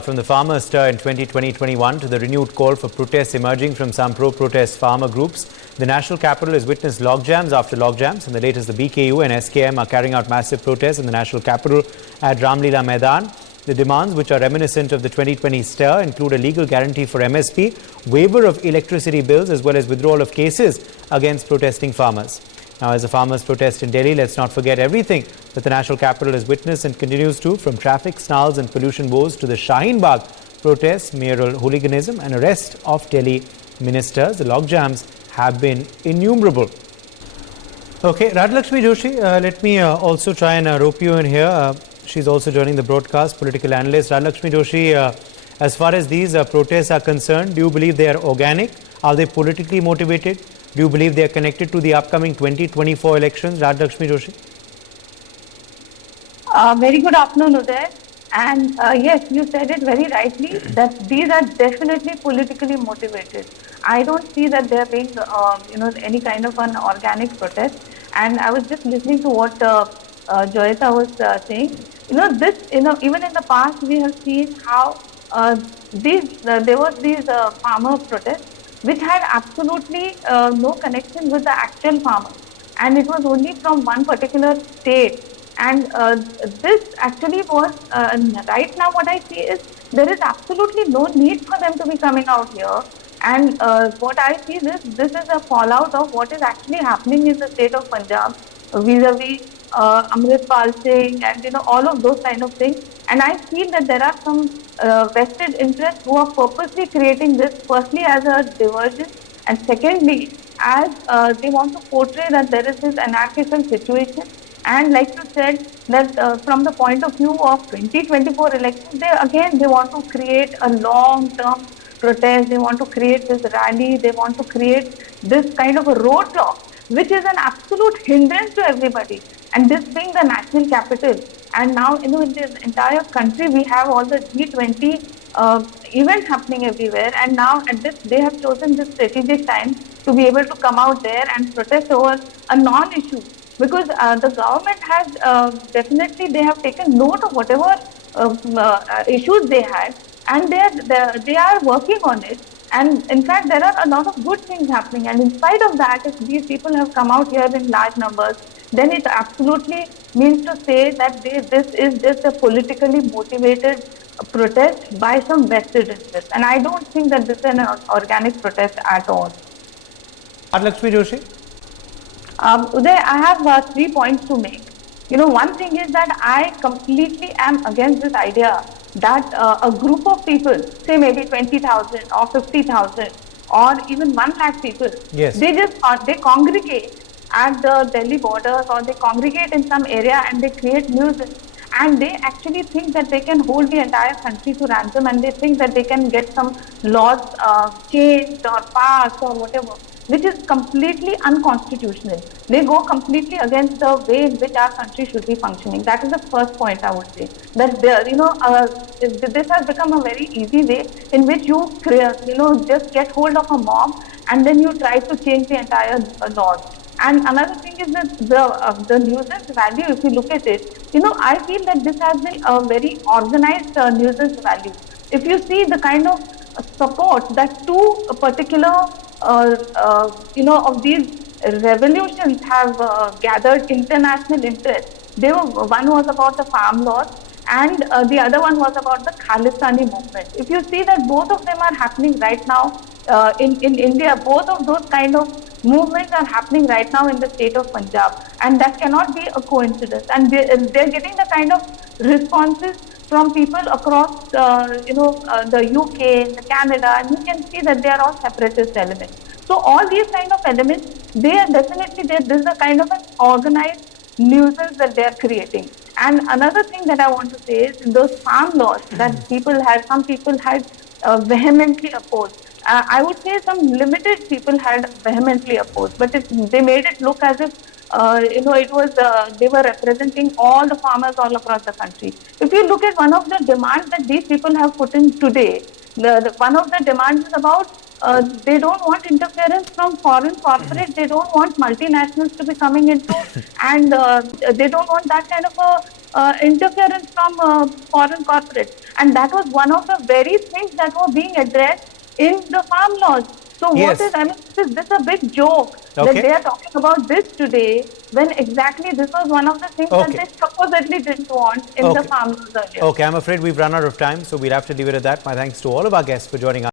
From the farmers' stir in 2020-21 to the renewed call for protests emerging from some pro-protest farmer groups, the national capital has witnessed logjams after logjams. In the latest, the BKU and SKM are carrying out massive protests in the national capital at Ramlila Maidan. The demands, which are reminiscent of the 2020 stir, include a legal guarantee for MSP, waiver of electricity bills, as well as withdrawal of cases against protesting farmers. Now, as the farmers protest in Delhi, let's not forget everything that the national capital has witnessed and continues to, from traffic snarls and pollution woes to the Shaheen Bagh protests, mayoral hooliganism and arrest of Delhi ministers. The logjams have been innumerable. Okay, Rajalakshmi Joshi, let me also try and rope you in here. She's also joining the broadcast, political analyst. Rajalakshmi Joshi, as far as these protests are concerned, do you believe they are organic? Are they politically motivated? Do you believe they are connected to the upcoming 2024 elections? Rajalakshmi Joshi. Very good afternoon, Uday. And yes, you said it very rightly that these are definitely politically motivated. I don't see that there being, any kind of an organic protest. And I was just listening to what Joyita was saying. Even in the past, we have seen how there was these farmer protests which had absolutely no connection with the actual farmers, and it was only from one particular state. And this actually was, right now what I see is there is absolutely no need for them to be coming out here. And what I see this is a fallout of what is actually happening in the state of Punjab vis-a-vis Amritpal Singh and all of those kind of things. And I feel that there are some vested interests who are purposely creating this, firstly as a diversion, and secondly as they want to portray that there is this anarchical situation. And like you said, that from the point of view of 2024 elections, they want to create a long-term protest. They want to create this rally. They want to create this kind of a roadblock, which is an absolute hindrance to everybody. And this being the national capital, and now in the entire country we have all the G20 events happening everywhere, and now at this they have chosen this strategic time to be able to come out there and protest over a non-issue, because the government has they have taken note of whatever issues they had, and they are working on it. And in fact, there are a lot of good things happening. And in spite of that, if these people have come out here in large numbers, then it absolutely means to say that this is just a politically motivated protest by some vested interests. And I don't think that this is an organic protest at all. Rajalakshmi Joshi. Uday, I have 3 points to make. One thing is that I completely am against this idea that a group of people, say maybe 20,000 or 50,000 or even 1 lakh people, yes, they congregate at the Delhi borders, or they congregate in some area and they create nuisance, and they actually think that they can hold the entire country to ransom, and they think that they can get some laws changed or passed or whatever, which is completely unconstitutional. They go completely against the way in which our country should be functioning. That is the first point I would say. That this has become a very easy way in which you just get hold of a mob and then you try to change the entire laws. And another thing is that the nuisance value, if you look at it, I feel that this has been a very organized nuisance value. If you see the kind of support that two particular of these revolutions have gathered international interest. One was about the farm laws, and the other one was about the Khalistani movement. If you see that both of them are happening right now in India, both of those kind of movements are happening right now in the state of Punjab, and that cannot be a coincidence. And they're getting the kind of responses from people across the UK, the Canada, and you can see that they are all separatist elements. So all these kind of elements, they are definitely there. This is a kind of an organized nuisance that they are creating. And another thing that I want to say is those farm laws that some people had vehemently opposed. I would say some limited people had vehemently opposed, but they made it look as if they were representing all the farmers all across the country. If you look at one of the demands that these people have put in today, one of the demands is about they don't want interference from foreign corporates. They don't want multinationals to be coming into, and they don't want that kind of interference from foreign corporates. And that was one of the very things that were being addressed in the farm laws. So what Yes. is, I mean, this is a big joke that Okay. they are talking about this today, when exactly this was one of the things that Okay. they supposedly didn't want in the Okay. farm laws earlier. Okay, I'm afraid we've run out of time, so we'll have to leave it at that. My thanks to all of our guests for joining us.